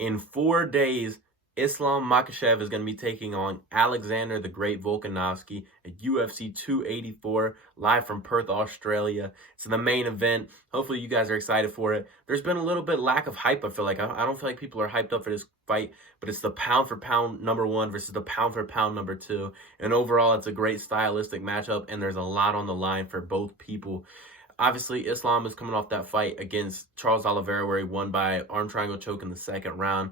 In 4 days, Islam Makhachev is going to be taking on Alexander the Great Volkanovski at UFC 284, live from Perth, Australia. It's the main event. Hopefully, you guys are excited for it. There's been a little bit lack of hype, I feel like. I don't feel like people are hyped up for this fight, but it's the pound for pound number one versus the pound for pound number two. And overall, it's a great stylistic matchup, and there's a lot on the line for both people. Obviously, Islam is coming off that fight against Charles Oliveira where he won by arm triangle choke in the second round.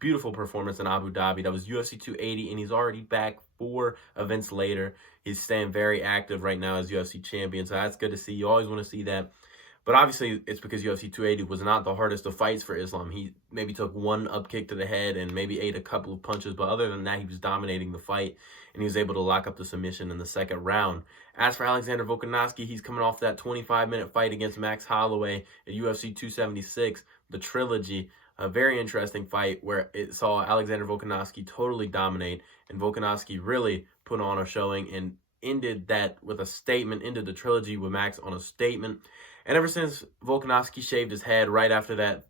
Beautiful performance in Abu Dhabi. That was UFC 280, and he's already back 4 events later. He's staying very active right now as UFC champion, so that's good to see. You always want to see that. But obviously, it's because UFC 280 was not the hardest of fights for Islam. He maybe took one up kick to the head and maybe ate a couple of punches. But other than that, he was dominating the fight, and he was able to lock up the submission in the second round. As for Alexander Volkanovski, he's coming off that 25-minute fight against Max Holloway at UFC 276, the trilogy. A very interesting fight where it saw Alexander Volkanovski totally dominate, and Volkanovski really put on a showing and ended that with a statement, ended the trilogy with Max on a statement. And ever since Volkanovski shaved his head right after that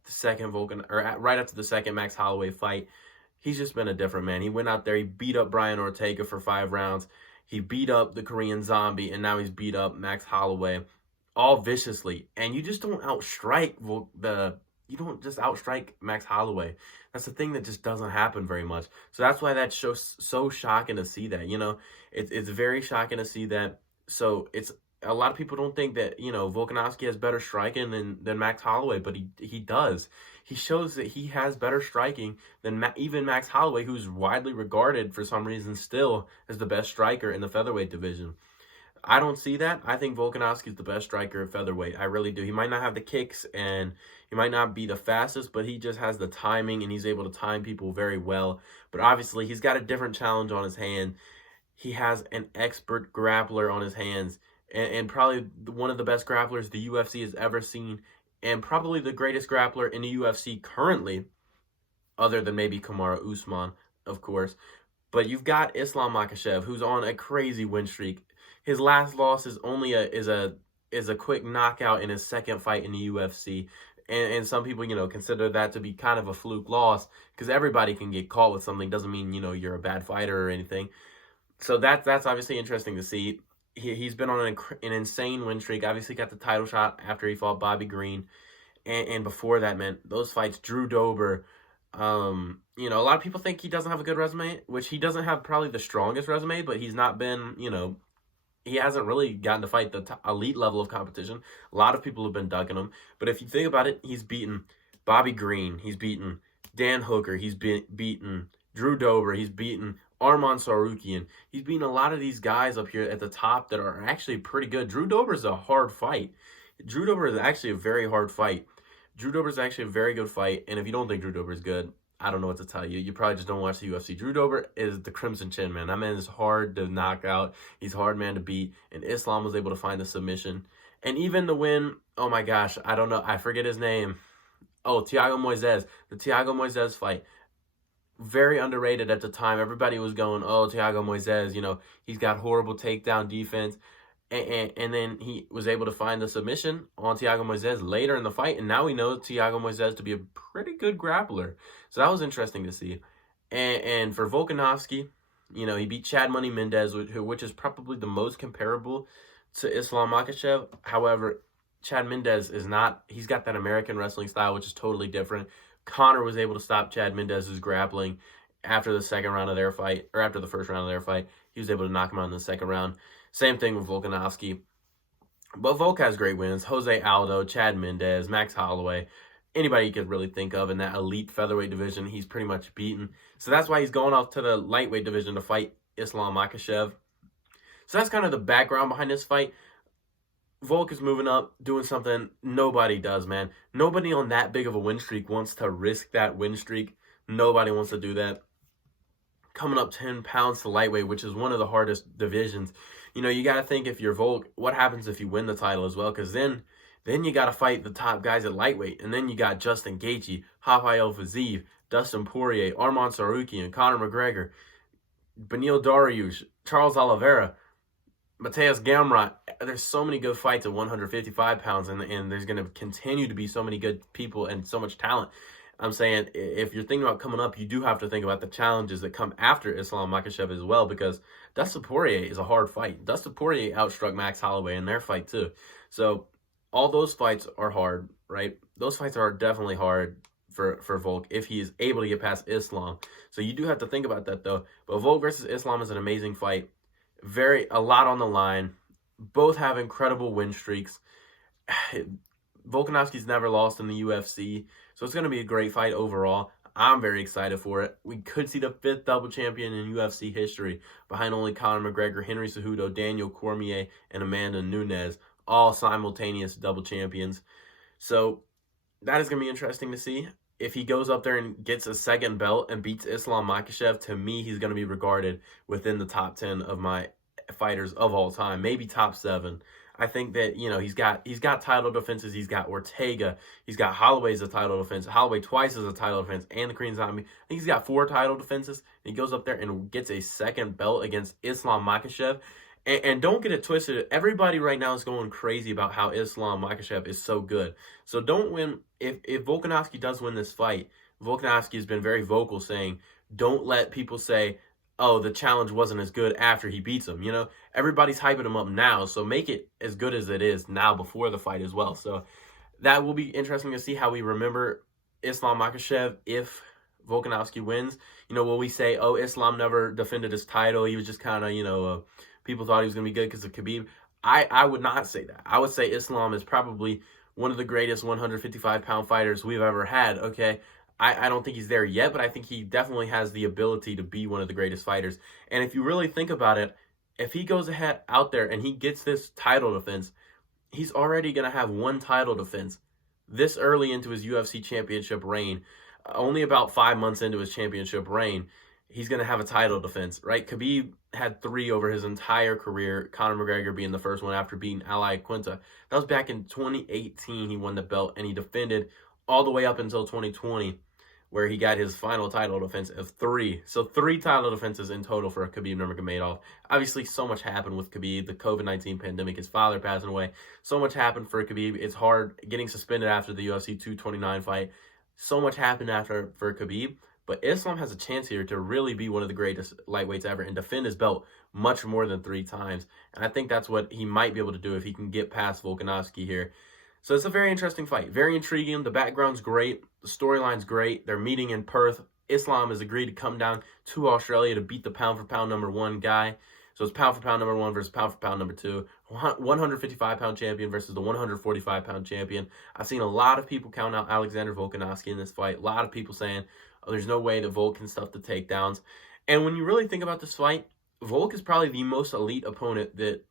right after the second Max Holloway fight, he's just been a different man. He went out there, he beat up Brian Ortega for 5 rounds. He beat up the Korean Zombie, and now he's beat up Max Holloway, all viciously. And you just don't outstrike Max Holloway. That's the thing that just doesn't happen very much. So that's why that show's so shocking to see that. It's very shocking to see that. So it's a lot of people don't think that, Volkanovski has better striking than Max Holloway, but he does. He shows that he has better striking than even Max Holloway, who's widely regarded for some reason still as the best striker in the featherweight division. I don't see that. I think Volkanovski is the best striker at featherweight. I really do. He might not have the kicks and he might not be the fastest, but he just has the timing and he's able to time people very well. But obviously, he's got a different challenge on his hand. He has an expert grappler on his hands and probably one of the best grapplers the UFC has ever seen, and probably the greatest grappler in the UFC currently, other than maybe Kamaru Usman, of course. But you've got Islam Makhachev, who's on a crazy win streak. His last loss is only a quick knockout in his second fight in the UFC. And some people, consider that to be kind of a fluke loss because everybody can get caught with something. Doesn't mean, you're a bad fighter or anything. So that's obviously interesting to see. He's been on an insane win streak. Obviously got the title shot after he fought Bobby Green. And before that, man, those fights, Drew Dober, a lot of people think he doesn't have a good resume, which he doesn't have probably the strongest resume, but he's not been, he hasn't really gotten to fight the elite level of competition. A lot of people have been ducking him. But if you think about it, he's beaten Bobby Green. He's beaten Dan Hooker. He's beaten Drew Dober. He's beaten Arman Sarukian. He's beaten a lot of these guys up here at the top that are actually pretty good. Drew Dober is a hard fight. Drew Dober is actually a very hard fight. Drew Dober is actually a very good fight. And if you don't think Drew Dober is good, I don't know what to tell you. You probably just don't watch the UFC. Drew Dober is the Crimson Chin, man. That man is hard to knock out. He's a hard man to beat. And Islam was able to find the submission. And even the win, oh my gosh, I don't know. I forget his name. Oh, Thiago Moises. The Thiago Moises fight. Very underrated at the time. Everybody was going, oh, Thiago Moises, he's got horrible takedown defense. And then he was able to find the submission on Thiago Moises later in the fight. And now we know Thiago Moises to be a pretty good grappler. So that was interesting to see. And for Volkanovski, he beat Chad Money Mendez, which is probably the most comparable to Islam Makhachev. However, Chad Mendez is not. He's got that American wrestling style, which is totally different. Conor was able to stop Chad Mendez's grappling after the second round of their fight, or after the first round of their fight. He was able to knock him out in the second round. Same thing with Volkanovski. But Volk has great wins. Jose Aldo, Chad Mendez, Max Holloway. Anybody you could really think of in that elite featherweight division, he's pretty much beaten. So that's why he's going off to the lightweight division to fight Islam Makhachev. So that's kind of the background behind this fight. Volk is moving up, doing something nobody does, man. Nobody on that big of a win streak wants to risk that win streak. Nobody wants to do that. Coming up 10 pounds to lightweight, which is one of the hardest divisions. You got to think if you're Volk, what happens if you win the title as well? Because then you got to fight the top guys at lightweight. And then you got Justin Gaethje, Rafael Fiziev, Dustin Poirier, Arman Sarukian, Conor McGregor, Beneil Dariush, Charles Oliveira, Mateus Gamrot. There's so many good fights at 155 pounds, and there's going to continue to be so many good people and so much talent. I'm saying if you're thinking about coming up, you do have to think about the challenges that come after Islam Makhachev as well, because Dustin Poirier is a hard fight. Dustin Poirier outstruck Max Holloway in their fight too. So all those fights are hard, right? Those fights are definitely hard for Volk if he is able to get past Islam. So you do have to think about that though. But Volk versus Islam is an amazing fight. A lot on the line. Both have incredible win streaks. Volkanovski's never lost in the UFC, so it's going to be a great fight overall. I'm very excited for it. We could see the 5th double champion in UFC history, behind only Conor McGregor, Henry Cejudo, Daniel Cormier, and Amanda Nunes, all simultaneous double champions. So that is going to be interesting to see. If he goes up there and gets a second belt and beats Islam Makhachev, to me, he's going to be regarded within the top 10 of my fighters of all time, maybe top 7. I think that, he's got title defenses. He's got Ortega. He's got Holloway as a title defense. Holloway twice as a title defense, and the Korean Zombie. I think he's got 4 title defenses. He goes up there and gets a second belt against Islam Makhachev. And don't get it twisted. Everybody right now is going crazy about how Islam Makhachev is so good. So don't win. If Volkanovski does win this fight, Volkanovski has been very vocal saying, don't let people say, oh, the challenge wasn't as good after he beats him. Everybody's hyping him up now, so make it as good as it is now before the fight as well. So that will be interesting to see how we remember Islam Makhachev if Volkanovski wins. Will we say, oh, Islam never defended his title, he was just kind of, people thought he was going to be good because of Khabib? I would not say that. I would say Islam is probably one of the greatest 155-pound fighters we've ever had, okay? I don't think he's there yet, but I think he definitely has the ability to be one of the greatest fighters. And if you really think about it, if he goes ahead out there and he gets this title defense, he's already going to have 1 title defense this early into his UFC championship reign. Only about 5 months into his championship reign, he's going to have a title defense, right? Khabib had 3 over his entire career, Conor McGregor being the first one after beating Ali Quinta. That was back in 2018. He won the belt, and he defended all the way up until 2020, where he got his final title defense of 3. So 3 title defenses in total for Khabib Nurmagomedov. Obviously, so much happened with Khabib. The COVID-19 pandemic, his father passing away. So much happened for Khabib. It's hard getting suspended after the UFC 229 fight. So much happened for Khabib. But Islam has a chance here to really be one of the greatest lightweights ever and defend his belt much more than 3 times. And I think that's what he might be able to do if he can get past Volkanovski here. So it's a very interesting fight. Very intriguing. The background's great. The storyline's great. They're meeting in Perth. Islam has agreed to come down to Australia to beat the pound-for-pound #1 guy. So it's pound-for-pound #1 versus pound-for-pound #2. 155-pound champion versus the 145-pound champion. I've seen a lot of people count out Alexander Volkanovski in this fight. A lot of people saying, oh, there's no way that Volk can stuff the takedowns. And when you really think about this fight, Volk is probably the most elite opponent that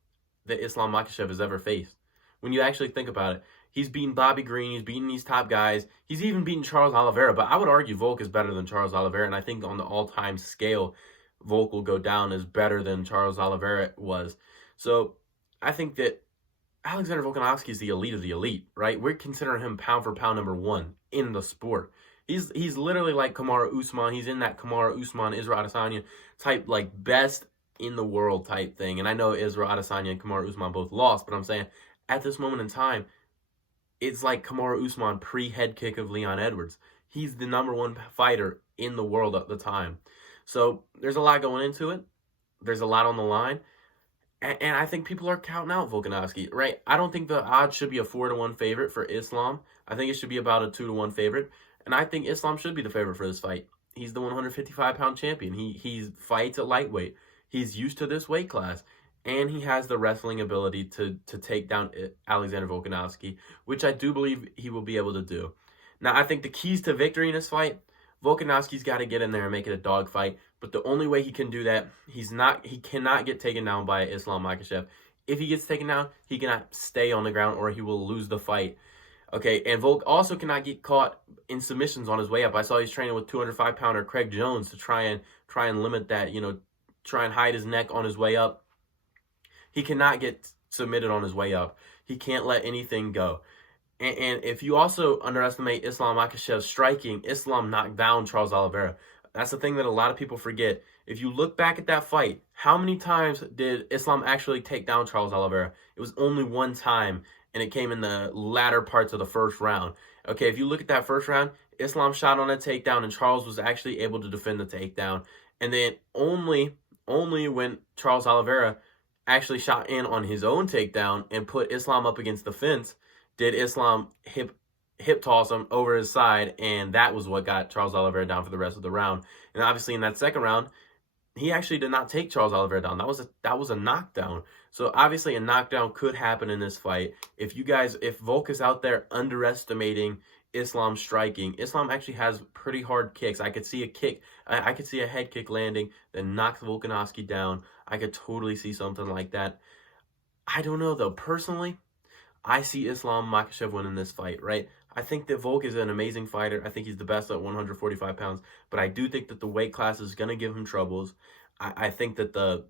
Islam Makhachev has ever faced. When you actually think about it, he's beaten Bobby Green, he's beaten these top guys, he's even beaten Charles Oliveira, but I would argue Volk is better than Charles Oliveira, and I think on the all-time scale, Volk will go down as better than Charles Oliveira was. So I think that Alexander Volkanovski is the elite of the elite, right? We're considering him pound for pound #1 in the sport. He's literally like Kamaru Usman. He's in that Kamaru Usman, Israel Adesanya type, like best in the world type thing. And I know Israel Adesanya and Kamaru Usman both lost, but I'm saying at this moment in time, it's like Kamaru Usman pre-head kick of Leon Edwards. He's the #1 fighter in the world at the time. So there's a lot going into it. There's a lot on the line. And I think people are counting out Volkanovski, right? I don't think the odds should be a 4-1 favorite for Islam. I think it should be about a 2-1 favorite. And I think Islam should be the favorite for this fight. He's the 155-pound champion. He fights at lightweight. He's used to this weight class. And he has the wrestling ability to take down Alexander Volkanovski, which I do believe he will be able to do. Now, I think the keys to victory in this fight, Volkanovski's got to get in there and make it a dogfight. But the only way he can do that, he cannot get taken down by Islam Makhachev. If he gets taken down, he cannot stay on the ground or he will lose the fight. Okay, and Volk also cannot get caught in submissions on his way up. I saw he's training with 205-pounder Craig Jones to try and limit that, try and hide his neck on his way up. He cannot get submitted on his way up. He can't let anything go. And if you also underestimate Islam Makhachev's striking, Islam knocked down Charles Oliveira. That's the thing that a lot of people forget. If you look back at that fight, how many times did Islam actually take down Charles Oliveira? It was only 1 time, and it came in the latter parts of the first round. Okay, if you look at that first round, Islam shot on a takedown, and Charles was actually able to defend the takedown. And then only when Charles Oliveira actually shot in on his own takedown and put Islam up against the fence did Islam hip toss him over his side, and that was what got Charles Oliveira down for the rest of the round. And obviously in that second round, he actually did not take Charles Oliveira down. That was a knockdown. So obviously a knockdown could happen in this fight. If Volk is out there underestimating Islam striking, Islam actually has pretty hard kicks. I could see a kick, I could see a head kick landing that knocks Volkanovski down. I could totally see something like that. I don't know though. Personally, I see Islam Makhachev winning this fight, right? I think that Volk is an amazing fighter. I think he's the best at 145 pounds, but I do think that the weight class is going to give him troubles. I think that the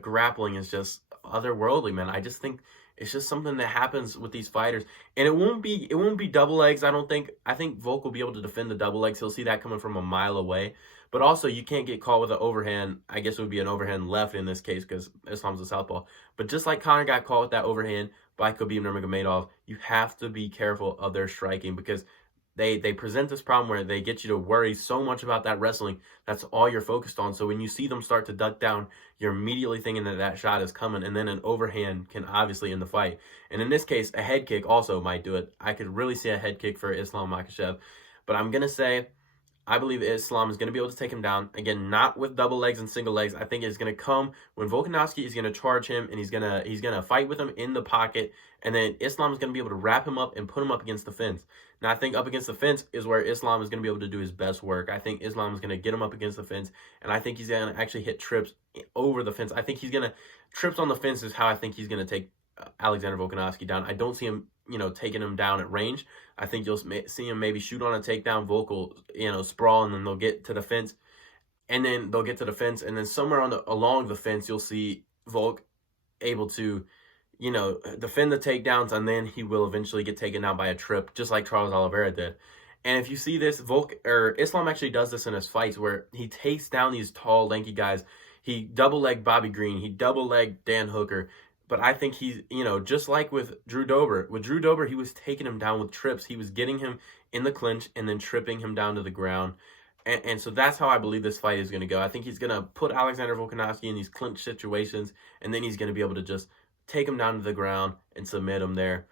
grappling is just otherworldly, man. I just think it's just something that happens with these fighters, and it won't be double legs. I don't think. I think Volk will be able to defend the double legs. He'll see that coming from a mile away. But also, you can't get caught with an overhand. I guess it would be an overhand left in this case because Islam's a southpaw. But just like Conor got caught with that overhand by Khabib Nurmagomedov, you have to be careful of their striking because they present this problem where they get you to worry so much about that wrestling. That's all you're focused on. So when you see them start to duck down, you're immediately thinking that that shot is coming, and then an overhand can obviously end the fight. And in this case, a head kick also might do it. I could really see a head kick for Islam Makhachev. But I'm going to say I believe Islam is going to be able to take him down. Again, not with double legs and single legs. I think it's going to come when Volkanovski is going to charge him and he's gonna fight with him in the pocket, and then Islam is going to be able to wrap him up and put him up against the fence. Now, I think up against the fence is where Islam is going to be able to do his best work. I think Islam is going to get him up against the fence, and I think he's going to actually hit trips over the fence. I think he's going to trips on the fence is how I think he's going to take Alexander Volkanovski down. I don't see him, taking him down at range. I think you'll see him maybe shoot on a takedown, Volk will, sprawl, and then they'll get to the fence. And then they'll get to the fence, and then somewhere along the fence, you'll see Volk able to, defend the takedowns, and then he will eventually get taken down by a trip, just like Charles Oliveira did. And if you see this, Islam actually does this in his fights where he takes down these tall, lanky guys. He double-legged Bobby Green. He double-legged Dan Hooker. But I think he's, just like with Drew Dober. With Drew Dober, he was taking him down with trips. He was getting him in the clinch and then tripping him down to the ground. And so that's how I believe this fight is going to go. I think he's going to put Alexander Volkanovski in these clinch situations, and then he's going to be able to just take him down to the ground and submit him there.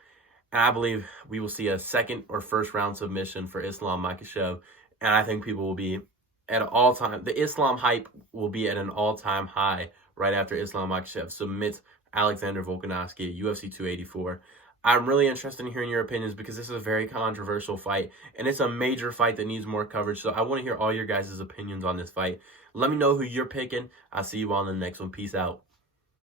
And I believe we will see a second or first round submission for Islam Makhachev. And I think people will be at an all-time, the Islam hype will be at an all-time high right after Islam Makhachev submits Alexander Volkanovski at UFC 284. I'm really interested in hearing your opinions because this is a very controversial fight, and it's a major fight that needs more coverage. So I want to hear all your guys' opinions on this fight. Let me know who you're picking. I'll see you all in the next one. Peace out.